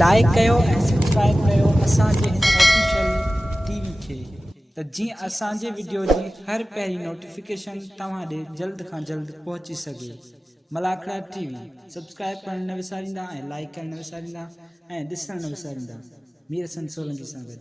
Like कयो ऐं subscribe कयो असांजे हिन ऑफिशियल टीवी खे त जीअं असांजे वीडियो जी हर पहिरीं नोटिफिकेशन तव्हां ॾे जल्द खां जल्द पहुची सघे। मलाखड़ा टीवी सब्सक्राइब करणु न विसारींदा ऐं लाइक करणु न विसारींदा ऐं ॾिसणु न विसारींदा। मीर हसन सोलंकी सां गॾु।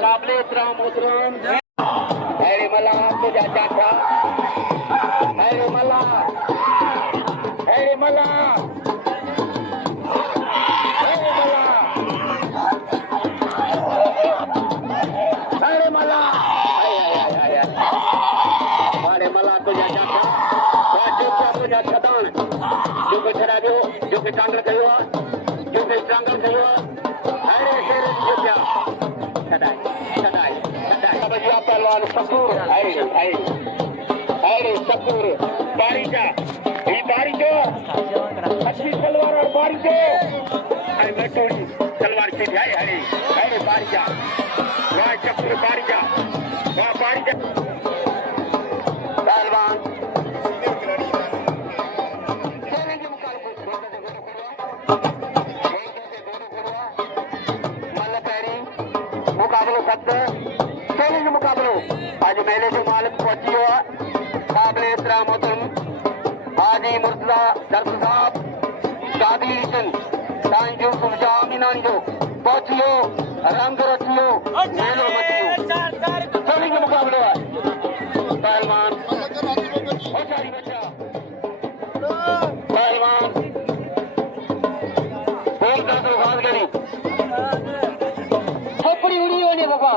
काबिले इतराम मोहतरम हैरे मला तुझा चाचा हैरे मला हैरे मला हैरे मला हैरे मला हैरे मला तुझा चाचा वाजूचा तुझा छतान जो के छड़ा जो के टांगल कयो जो के टांगल कयो हैरे शेर जो सदाई सदाई सदाई बजिया पहलवान शकूर अरे शकूर बारीजा ये बारीजो अच्छी तलवार और बारीजो अरे मेटोरी तलवार से जाए अरे बारीजा वाह शकूर बारीजा वाह बारीजा पहलवान मुकाबलो सख्त चैलेंज मुकाबलो आज मेले जो मालिक पहुंची हुआ काबिले इतराम मोहतरम हाजी मुर्तजा दर्द साहब शादी ईसन साईं जो सुबजा अमीनानी जो पहुंची हो रंग रचियो मेलो मचियो चैलेंज मुकाबलो है पहलवान होशियारी बच्चा पहलवान बोलता तो घास गली खोपड़ी उड़ी होने बाबा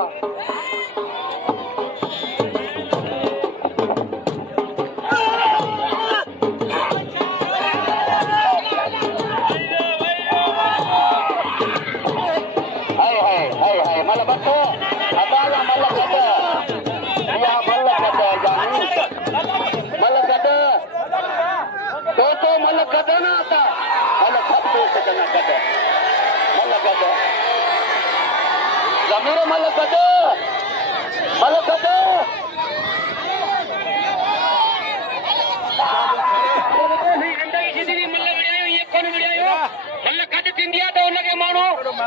हाय मला बतो अबाला मला कदा या मला कदा जानी मला कदा तो मला कदा ना आता मला खत्तो सकना कदा मला कदा जमीर मला कदा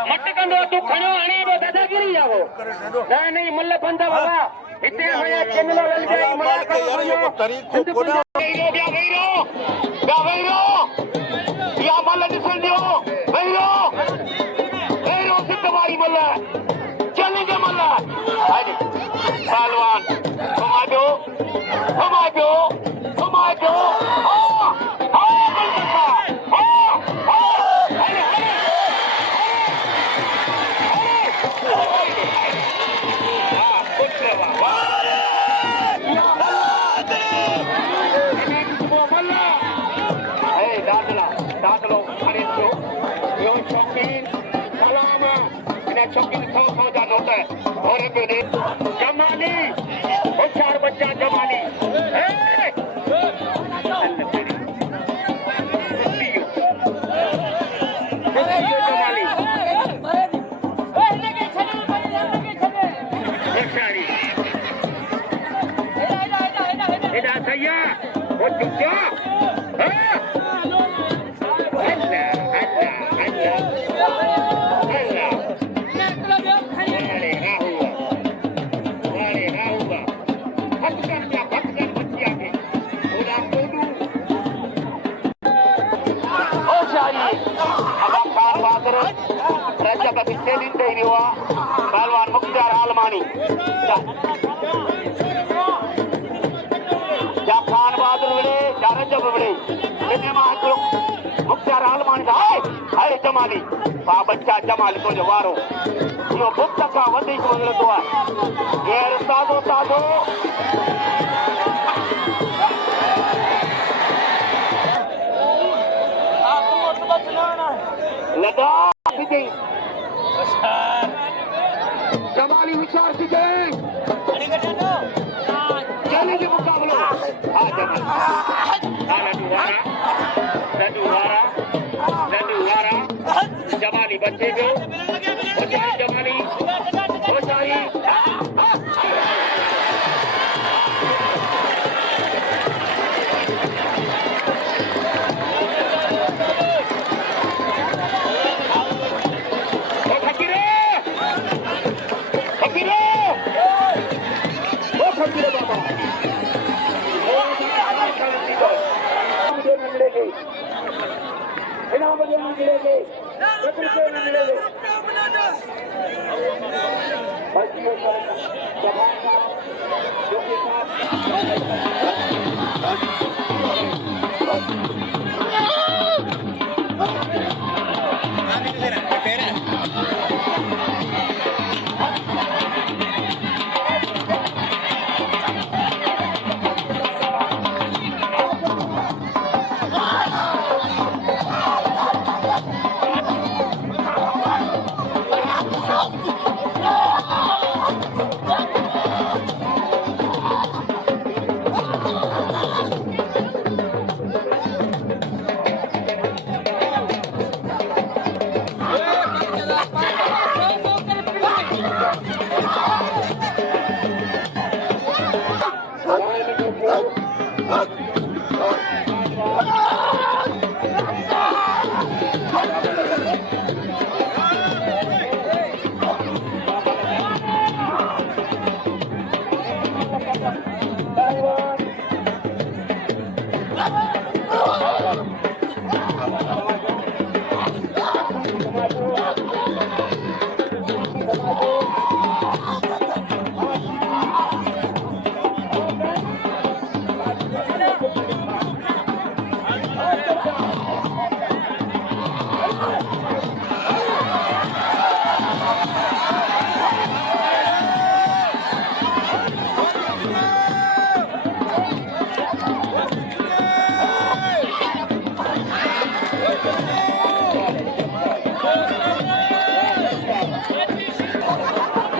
मट कंदो तू खणो हणे दो दादागिरी जावो नहीं मुल्ला बंदा बाबा इतने होया चैनल लल गई मला करो तरीको कोना वेरो या मला दिसन दियो वेरो सिद्धवारी मला चलेंगे मला हाय पहलवान घुमा दो शौकीन सौ जान होता है और जमानी और चार बच्चा जमानी जगह पीछे दिन दे हुआ पहलवान मुख्तार आलमानी या खान बहादुर बड़े या रजब बड़े इन्हें मात्र मुख्तार आलमानी हाय जमाली पा बच्चा जमाली तो जवारो यो बुक का वधिक वगरतो है गैर सादो सादो लगा जमाली विचार से गए चलेंगे मुकाबला जमाली बच्चे को जमाली हो चाहिए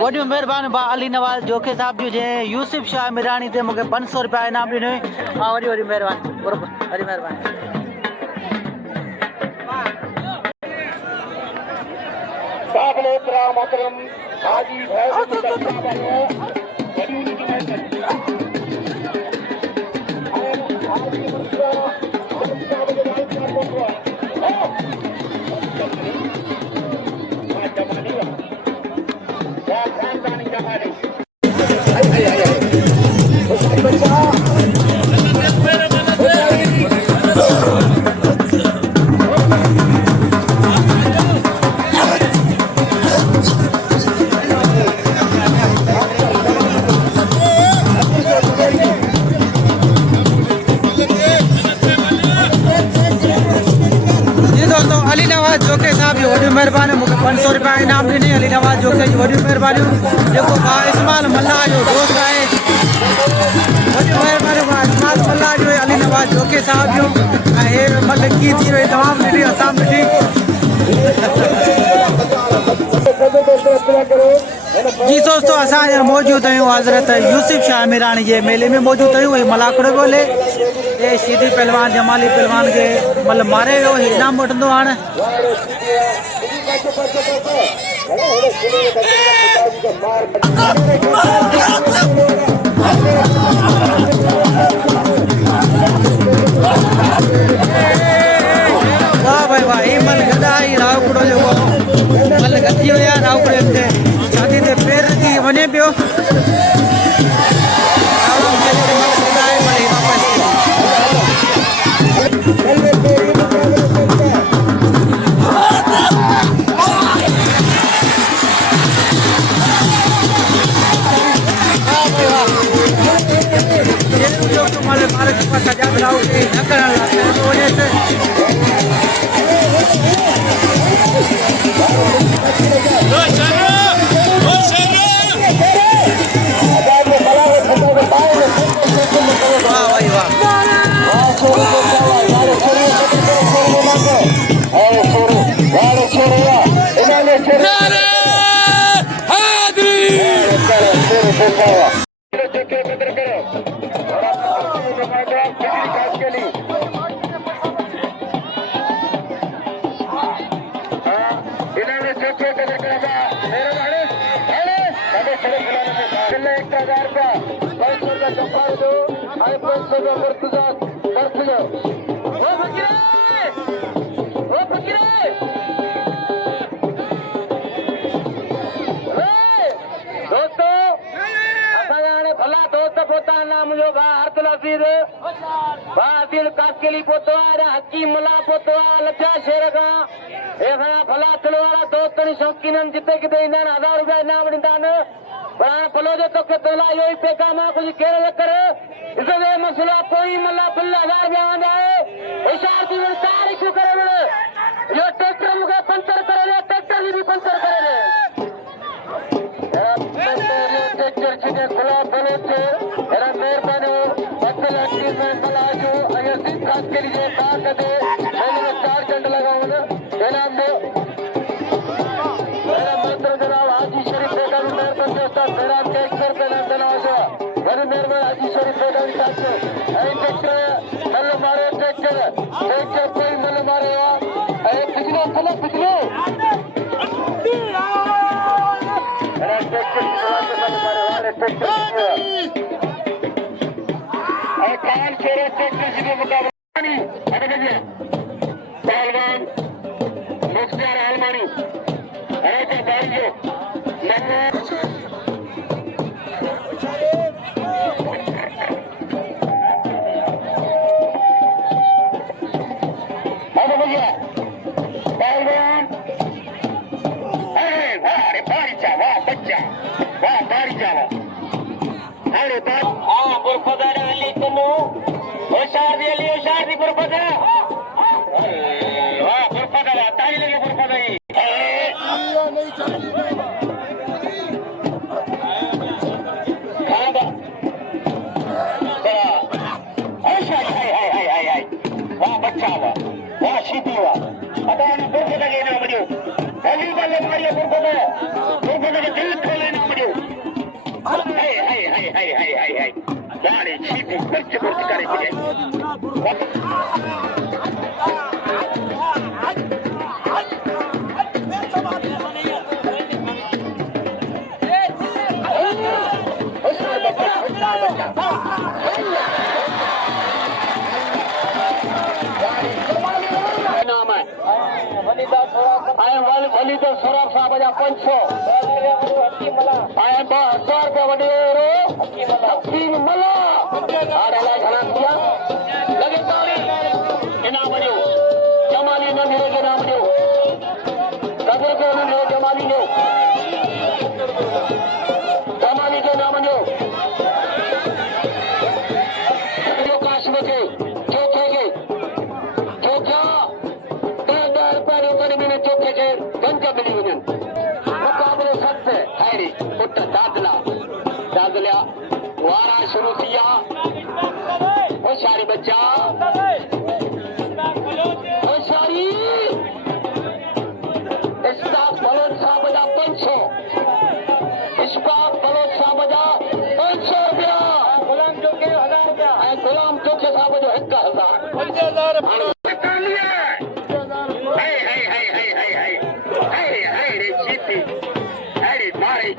वॾियूं महिरबानी भा अली नवाज़ जोखे साहब जो जंहिं यूसुफ शाह मिरानी ते मूंखे 500 रुपया इनाम ॾिनो मां वॾी वॾी महिरबानी बराबरि वॾी महिरबानी काबिल इकराम मोहतरम हाजी अली नवाज़ जोखे साहब जो वॾी महिरबानी मूंखे 500 रुपया इनाम ॾिनी अली नवाज़ जोखे जी वॾी महिरबानी जेको भाउ इस्माल मल्ला जो दोस्त आहे वॾी महिरबानी भाउ इस्माल मल्ला जो अली नवाज़ जोखे साहब जो ऐं हे मतिलबु कीअं थी वई तमामु ॾिठी असां ॾिठी जी दोस्तों असां मौजूदु आहियूं हज़रत यूसुफ शाह मिरानी जे मेले में मौजूदु आहियूं वही मलाखड़ो ॿोले ये सीधी पहलवान जमाली पहलवान के मतलब मारे वियो इनाम वठंदो हाणे वाह भाई वाह ही मल गदा ही रावकड़ो जो मल गदी हुया रावकड़े ते शादी ते पैर रखी वने पियो का सजा दिलाओ कि ढक्कन लगाते हैं तो वजह से वाह भाई वाह काकेली पोतवार हकीम मला पोतवार लज्जा शेरगा एखा भला तलवारा दोस्तनि शौकीनन जिते किते इंदान 1000 रुपया इनाम ॾींदान प्राण पलो जो तो के तोला यो ही पैगाम कुछ केर कर इससे मसला कोई मला बिल 1000 जान जाए इशारती में सारी शु करे बड़े यो ट्रैक्टर मुके पंचर करे रे ट्रैक्टर भी पंचर करे रे ट्रैक्टर छिके खुला पलो छे एरा मेहरबानी असल हकीम में बलाजो अगर सिद्ध खास के लिए बात दे मैंने 4 घंटे लगाऊं ना इनाम दे मेरा मित्र जनाब हाजी शरीफ बेटा भी मेरे बंदे उस्ताद मेरा के 100 रुपए नाम देना होगा मेरे मेहरबान हाजी शरीफ बेटा भी साथ से ऐ ट्रैक्टर मल मारे ट्रैक्टर कोई मल मारे ऐ पिछलो चलो पिछलो मेरा ट्रैक्टर मल मारे वाले ट्रैक्टर ऐ कान शेरे ट्रैक्टर जी मुकाबला नहीं अरे भैया पहलवान मुख्तार अलमानी अरे क्या गाड़ी अरे भैया पहलवान अरे वाह बारिशा वाह बच्चा वाह बारिशा अरे बात हाँ बुरफदार अली तनु होशार दी बुरफदा वाह बुरफदा ताली लगे बुरफदा ही वाह बच्चा वाह शीती वाह अदान बुरफदा के नाम जो अली वाले मारिया बुरफदा के दिल खोले नाम जो हाय गाड़ी शीती बच्चे करे वली तो सौरभ साहब जा 500 आए 1000 रुपया वडी हकीम मला आड़े ला घना दिया लगे ताली इनाम दियो जमाली न मेरे के नाम दियो कदर को न ले जमाली ने जमाली के नाम दियो यो काश बचे चौथे के चौथा 10,000 रुपया रोकड़ में चौथे के गंज मिली वजन मुकाबले सख्त हैरी पुट दादला वारा शुरू किया होशियारी बच्चा होशियारी इस्ताक बलोच साहब जा 500 इस्ताक बलोच साहब जा 500 रुपया गुलाम चौके 1000 रुपया गुलाम चौके साहब जो 1000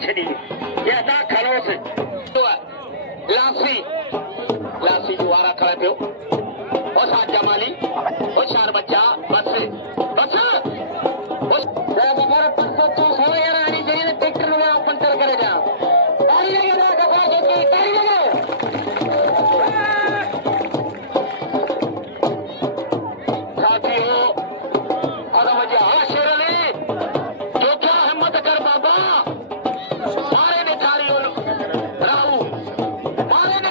छड़ी ये दा खलोस लासी जो वारा खड़ा पियो होशा जमाली होशियार बच्चा बस खबर 500 यानी जरिए ट्रैक्टर में पंचर करे जा ताली लगे ना गफा जोकी ताली लगे साथियों और मुझे आशिर अली जो क्या हिम्मत कर बाबा मारे ने राहू मारे ने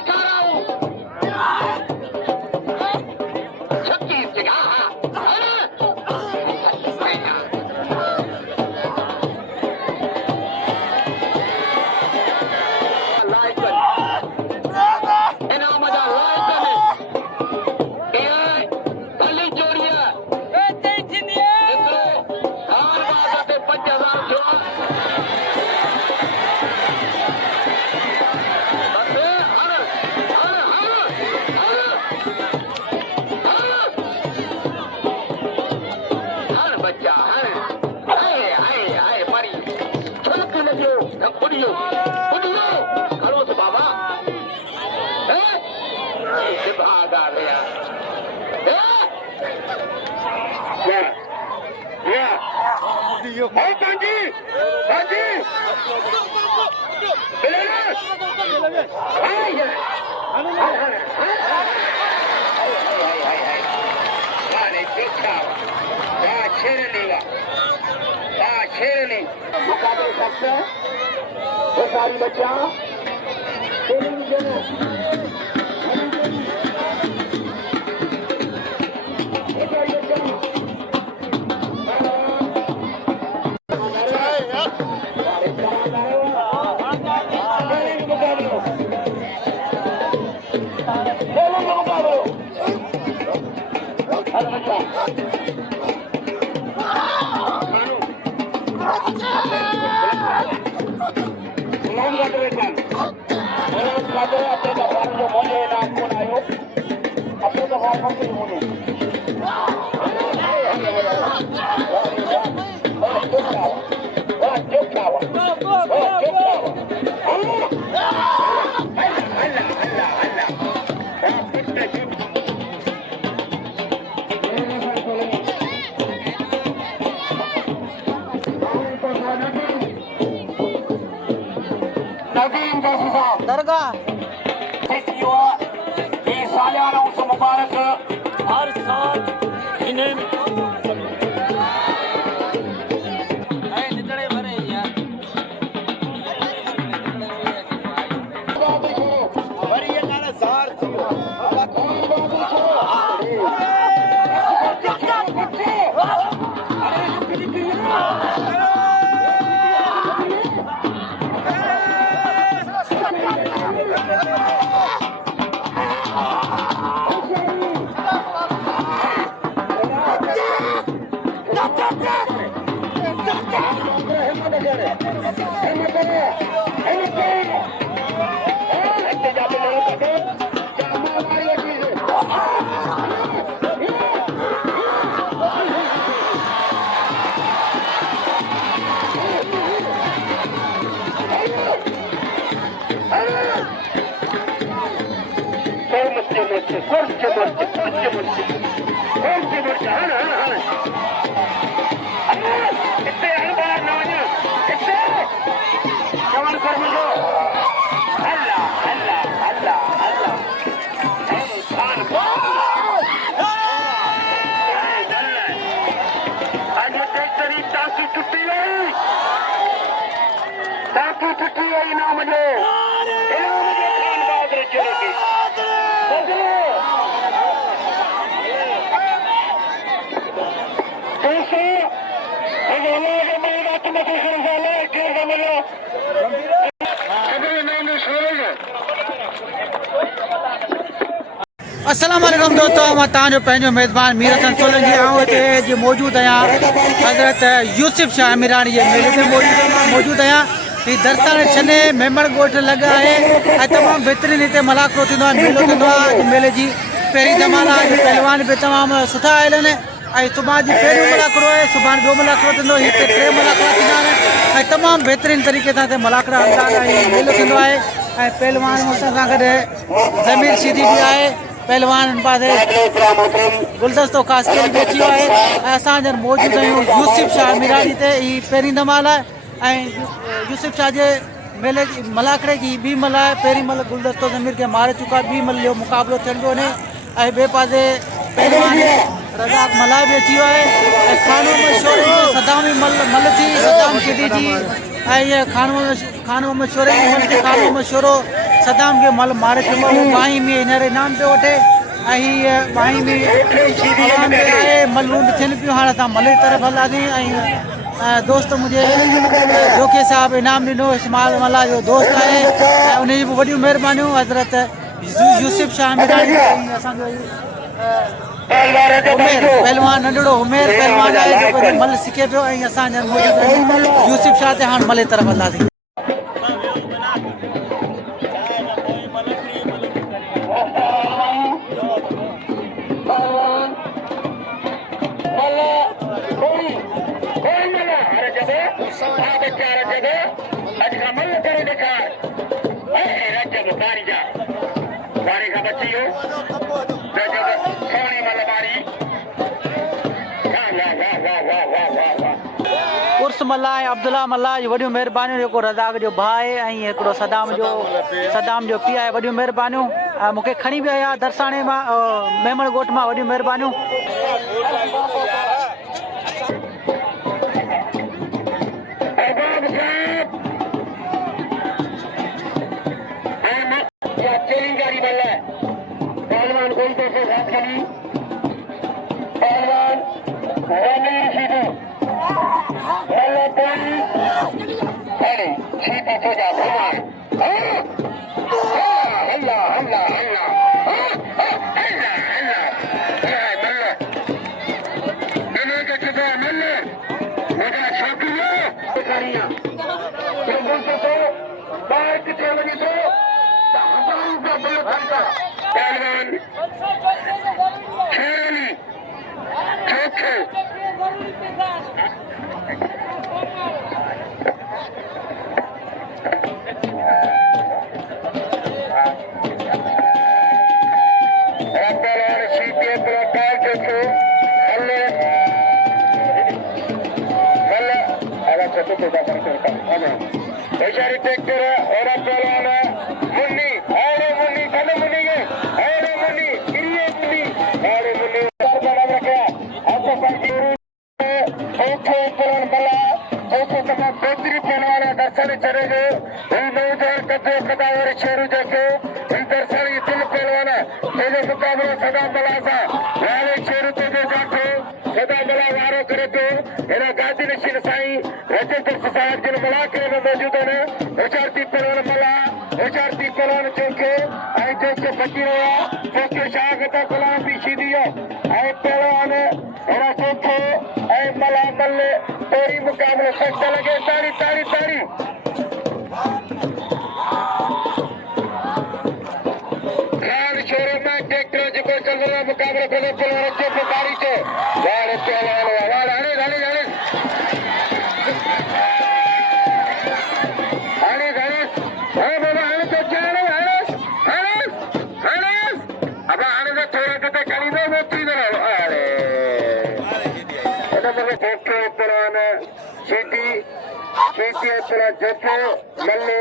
जो खुदियो करो से बाबा हैं भाग आ गया हाँ कांजी कांजी मुकाबले सबसे वो सारी बच्चा दरगाह सालियाना उस मुबारक हर साल इन्हें निकले भरे यार बड़ी ये नारा जार अस्सलाम वालेकुम दोस्तों मां तव्हांजो पंहिंजो मेज़बान मीर हसन सोलंकी आऊं हिते जी मौजूदु आहियां हज़रत यूसुफ शाह अमीरानी जे मेले ते मौजूदु आहियां ही दरसाने छने मेमण ॻोठ लॻा आहे ऐं तमामु बहितरीनु हिते मलाखड़ो थींदो आहे मेलो थींदो आहे मेले जी पहिरीं धमाल आहे पहलवान बि तमामु सुठा आयल आहिनि ऐं सुभाणे जी पहिरियों मलाखड़ो आहे सुभाणे ॿियो मलाखड़ो थींदो हिते टे मलाखड़ा थींदा आहिनि ऐं तमामु बहितरीनु तरीक़े सां हिते मलाखड़ा हलंदा आहिनि ऐं मेलो थींदो आहे ऐं पहलवान मूंसां सां गॾु ज़मीर सीधी बि आहे पहलवान पासे गुलदस्तो ख़ासि करे बि अची वियो आहे ऐं असां हींअर मौजूदु आहियूं यूसुफ शाह अमीरानी ते ही पहिरीं धमाल आहे ऐं यूसुफ शाह जे मेले जी मलाखड़े जी ॿी मल आहे पहिरीं महिल गुलदस्तो ज़मीर खे मारे चुका आहे ॿी महिल जो मुक़ाबिलो थियण थो वञे ऐं ॿिए पासे पहलवान रज़ाक मल्हा बि अची वियो आहे ऐं खानो मशहूरु सदामी मल थी सदाम सीधी जी ऐं इहे खानो मशहूरु खानो मशहूरु सदाम खे मल मारे चुको आहे बाही में हींअर इनाम पियो वठे ऐं हीअ बाही में आहे मलूं बि थियनि पियूं हाणे असां मल जी तरफ़ हलासीं ऐं दोस्त मुंहिंजे जोखे साहिबु इनाम ॾिनो इस्माइल मल्हा जो दोस्त आहे ऐं उनजी बि वॾियूं महिरबानियूं हज़रत यूसुफ शाह अमीरानी असांजो पहलवान नंढड़ो उमेर पहलवान आहे जेको मल सिखे पियो ऐं असां यूसुफ शाह ते हाणे मल जी तरफ़ हलासीं छड़ियो सोनी मलबारी वाह वाह वाह वाह वाह वाह वाह उर्स मल्ला ऐं अब्दुल्ला मल्ला जी वॾियूं महिरबानियूं जेको रज़ाक जो भाउ आहे ऐं हिकिड़ो सदाम जो पीउ आहे वॾियूं महिरबानियूं मूंखे खणी बि आया दरसाणे मां मेमण ॻोठ मां वॾियूं महिरबानियूं चैलेंजारी बल्ला पहलवान कोई तो से साथ खड़ी पहलवान रमीर सीधू बल्ला कोई अरे सीधी तो जा कुमार अल्लाह अल्लाह अल्लाह अल्लाह अल्लाह बल्ला मैंने के चुका मल्ले मेरा छोकरियों करिया तुम बोलते तो बाहर कितने बजे तो पहलवान शेरनी चौथे पहलवान सीटे प्रकार चौथे हल्ले हल्ले अगर चतुर्थ का करता है बेचारी ट्रैक्टर और पहलवान मुन्नी आड़े मुन्नी कल मुन्नी के आड़े मुन्नी गिरिए मुन्नी आड़े मुन्नी बना रखा आपको पंचूरू चौथे पुरान बला चौथे तक बेहतरी पहलवान दर्शन चलेंगे इन नौजवान कदे कदावर शेरू जैसे इन दर्शन दिल पहलवान पहले मुकाबले सदा बला सा वाले शेरू तो दे जाते सदा बला वारो करे तो इना गादी नशीन साईं राजेंद्र प्रसाद जिन बला के में मौजूद है उचारती पहलवान बला उचारती पहलवान चौके आई चौके बची रहा चौके शागता कलाम भी सीधियो आई पहलवान इना चौके आई मला मल्ले तेरी मुकाबले सख्त लगे तारी तारी तारी छोरे में ट्रैक्टर जो चल रहा मुकाबले पहले पहलवान चौके तारी से वाले पहलवान वाले हरे हरे हरे हरे हरे हाँ बाबा हरे तो चले हरे हरे हरे अब हरे तो थोड़ा कितना करी दो वो चीज़ ना अरे अरे मेरे चौके पहलवान सीटी पहलवान चौके मल्ले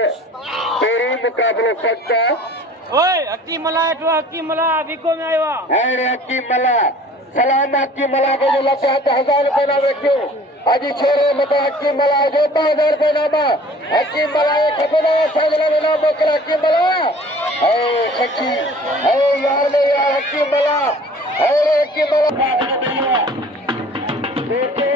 तेरी मुकाबले सकता ओए हकीम मला विको में आयो है हकीम मला सलाम हकीम मला के जो लगे 1000 रुपए ना रखियो अजी छोरे मत हकीम मला जो 1000 रुपए ना हकीम मला एक खबरा सागला ना मोकला हकीम मला ए सखी ए यार ले यार हकीम मला ए हकीम मला देखे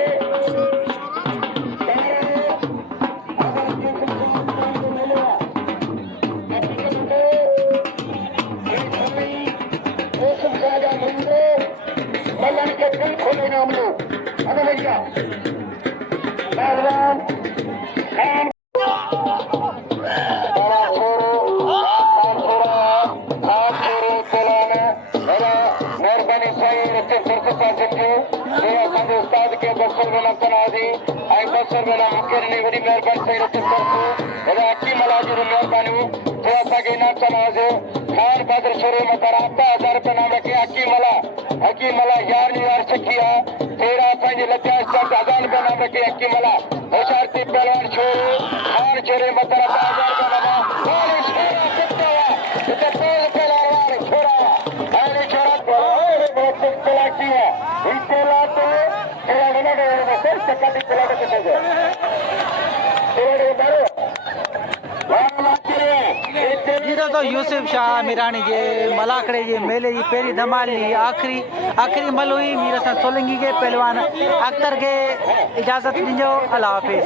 मल्लान के दिल खोले नाम लो अरे भैया पहलवान खान बड़ा छोरो पहलवान मेरा मेहरबानी साईं रचे सरकता सिंधु मेरा संग उस्ताद के बसर बना तनाजी आई बसर बना आखिर ने बड़ी मेहरबानी साईं रचे सरकू मेरा हकीम मलाजी री मेहरबानी जो असांखे इनाम चनाज़ो खान बदर छोरे में 1000 रुपए नाम रखे हकीम मला यार सखिया तेरा असांजे लॻिया 1000 रुपए नाम रखे हकीम मला होशियारती पहलवान छोरो खान छोरे में 1000 रुपए नाम वाले छोरा कितना इते पोल पहलवान छोरा अरे छोरा बहुत चला किया इते लाते तेरा ने सर चक्का चला के चले तेरे बारो जीरो तो यूसुफ शाह मीरानी जे मलाखड़े जे मेले जी पहिरीं धमाली आखिरी मल हुई मीर हसन सोलंगी के पहलवान अख्तर के इजाज़त ॾिजो अल्लाह हाफ़िज़